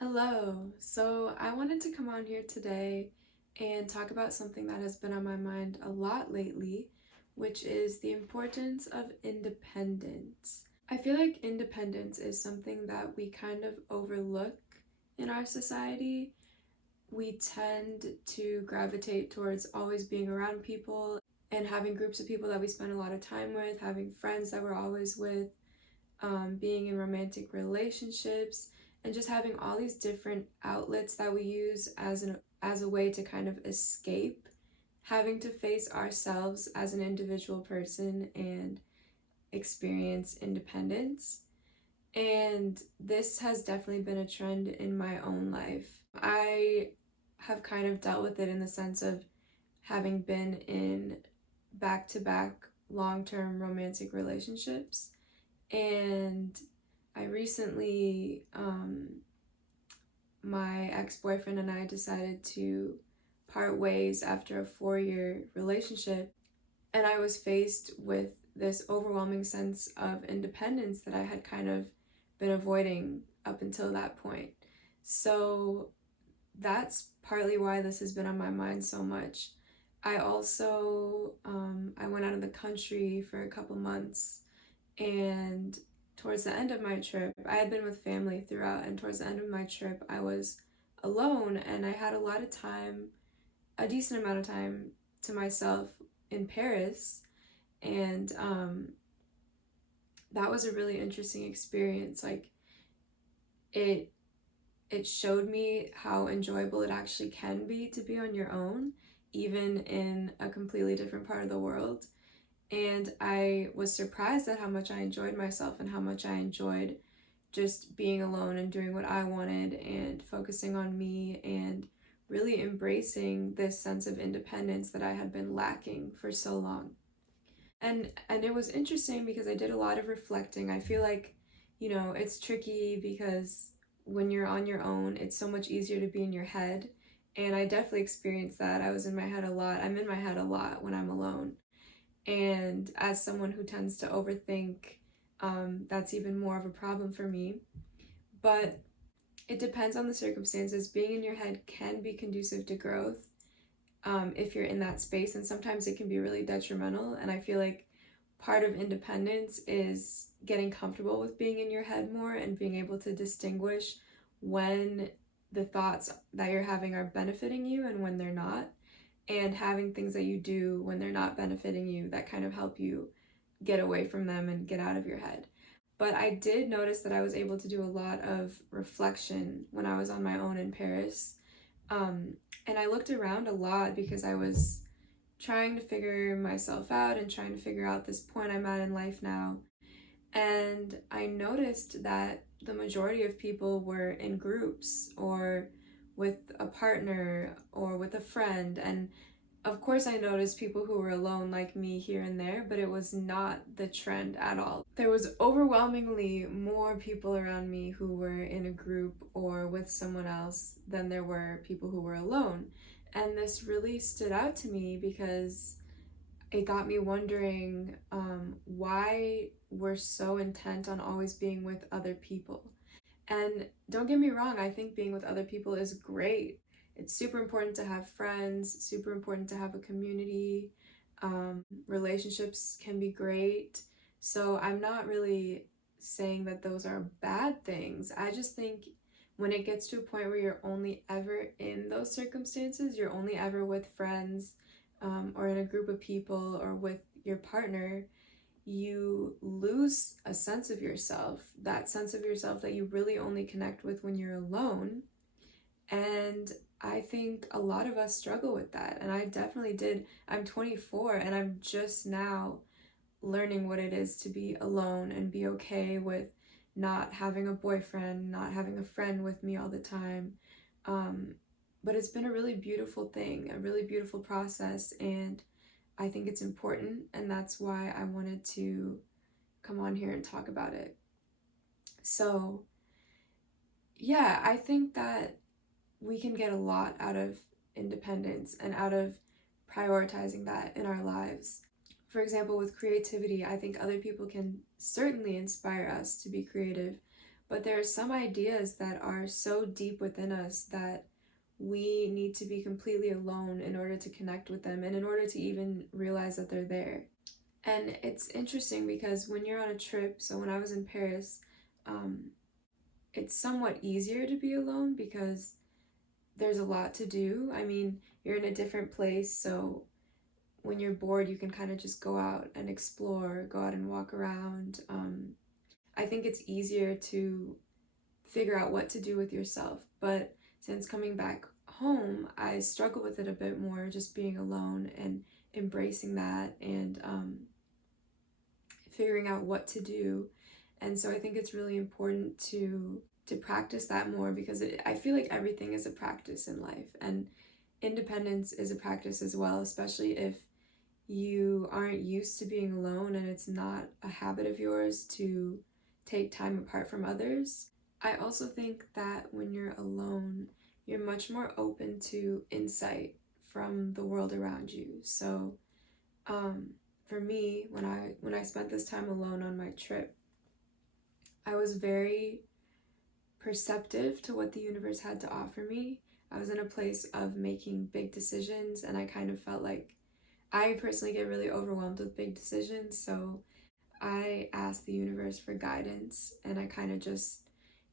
Hello. So I wanted to come on here today and talk about something that has been on my mind a lot lately, which is the importance of independence. I feel like independence is something that we kind of overlook in our society. We tend to gravitate towards always being around people and having groups of people that we spend a lot of time with, having friends that we're always with, being in romantic relationships, and just having all these different outlets that we use as a way to kind of escape having to face ourselves as an individual person and experience independence. And this has definitely been a trend in my own life. I have kind of dealt with it in the sense of having been in back to back long term romantic relationships. And I recently, my ex boyfriend and I decided to part ways after a 4 year relationship. And I was faced with this overwhelming sense of independence that I had kind of been avoiding up until that point. So that's partly why this has been on my mind so much. I also I went out of the country for a couple months, and towards the end of my trip, I had been with family throughout, and towards the end of my trip, I was alone and I had a lot of time, a decent amount of time to myself in Paris. And that was a really interesting experience. Like it it showed me how enjoyable it actually can be to be on your own, even in a completely different part of the world. And I was surprised at how much I enjoyed myself and how much I enjoyed just being alone and doing what I wanted and focusing on me and really embracing this sense of independence that I had been lacking for so long. And it was interesting because I did a lot of reflecting. I feel like, it's tricky because when you're on your own, it's so much easier to be in your head. And I definitely experienced that. I was in my head a lot. I'm in my head a lot when I'm alone. And as someone who tends to overthink, that's even more of a problem for me. But it depends on the circumstances. Being in your head can be conducive to growth, if you're in that space, and sometimes it can be really detrimental. And I feel like part of independence is getting comfortable with being in your head more and being able to distinguish when the thoughts that you're having are benefiting you and when they're not, and having things that you do when they're not benefiting you that kind of help you get away from them and get out of your head. But I did notice that I was able to do a lot of reflection when I was on my own in Paris. Um, and I looked around a lot because I was trying to figure myself out and trying to figure out this point I'm at in life now. And I noticed that the majority of people were in groups or with a partner or with a friend. And of course, I noticed people who were alone like me here and there, but it was not the trend at all. There was overwhelmingly more people around me who were in a group or with someone else than there were people who were alone. And this really stood out to me because it got me wondering, why we're so intent on always being with other people. And don't get me wrong, I think being with other people is great. It's super important to have friends, super important to have a community. Relationships can be great. So I'm not really saying that those are bad things. I just think when it gets to a point where you're only ever in those circumstances, you're only ever with friends, or in a group of people or with your partner, you lose a sense of yourself, that sense of yourself that you really only connect with when you're alone. And I think a lot of us struggle with that. And I definitely did. I'm 24 and I'm just now learning what it is to be alone and be okay with not having a boyfriend, not having a friend with me all the time. Um, but it's been a really beautiful thing, a really beautiful process. And I think it's important. And that's why I wanted to come on here and talk about it. So, yeah, I think that we can get a lot out of independence and out of prioritizing that in our lives. For example, with creativity, I think other people can certainly inspire us to be creative, But there are some ideas that are so deep within us that we need to be completely alone in order to connect with them and in order to even realize that they're there. And it's interesting because when you're on a trip, so when I was in Paris, it's somewhat easier to be alone because there's a lot to do. I mean, you're in a different place, so when you're bored, you can kind of just go out and explore, go out and walk around. I think it's easier to figure out what to do with yourself. But since coming back home, I struggle with it a bit more, just being alone and embracing that and figuring out what to do. And so I think it's really important to practice that more because I feel like everything is a practice in life, and independence is a practice as well, especially if you aren't used to being alone and it's not a habit of yours to take time apart from others. I also think that when you're alone, you're much more open to insight from the world around you. So for me, when I spent this time alone on my trip, I was very perceptive to what the universe had to offer me. I was in a place of making big decisions, and I kind of felt like I personally get really overwhelmed with big decisions, so I asked the universe for guidance, and I kind of just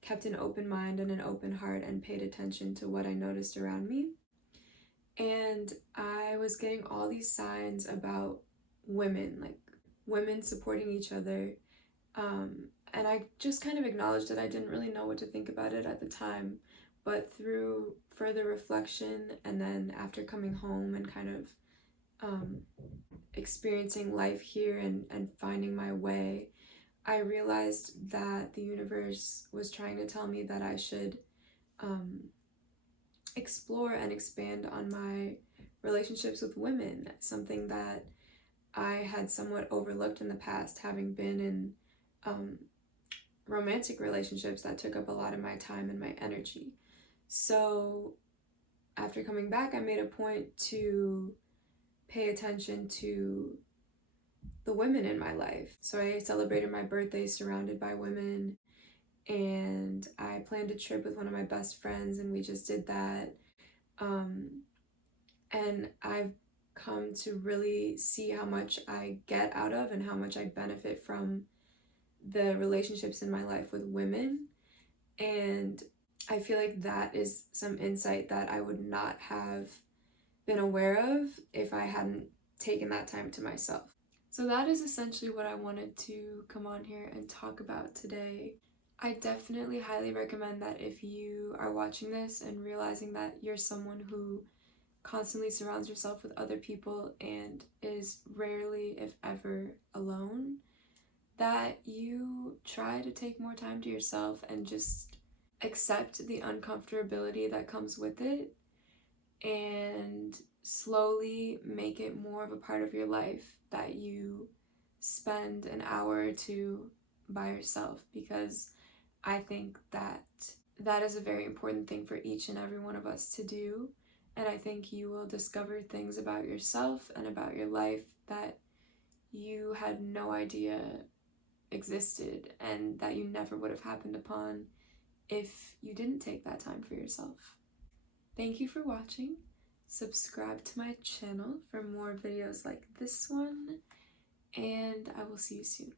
kept an open mind and an open heart and paid attention to what I noticed around me. And I was getting all these signs about women, like women supporting each other. And I just kind of acknowledged that I didn't really know what to think about it at the time. But through further reflection, and then after coming home and kind of experiencing life here and finding my way, I realized that the universe was trying to tell me that I should explore and expand on my relationships with women, something that I had somewhat overlooked in the past, having been in romantic relationships that took up a lot of my time and my energy. So after coming back, I made a point to pay attention to the women in my life. So I celebrated my birthday surrounded by women, and I planned a trip with one of my best friends, and we just did that. And I've come to really see how much I get out of and how much I benefit from the relationships in my life with women. And I feel like that is some insight that I would not have been aware of if I hadn't taken that time to myself. So that is essentially what I wanted to come on here and talk about today. I definitely highly recommend that if you are watching this and realizing that you're someone who constantly surrounds yourself with other people and is rarely, if ever, alone, that you try to take more time to yourself and just accept the uncomfortability that comes with it and slowly make it more of a part of your life that you spend an hour or two by yourself, because I think that that is a very important thing for each and every one of us to do. And I think you will discover things about yourself and about your life that you had no idea existed and that you never would have happened upon if you didn't take that time for yourself. Thank you for watching. Subscribe to my channel for more videos like this one, and I will see you soon.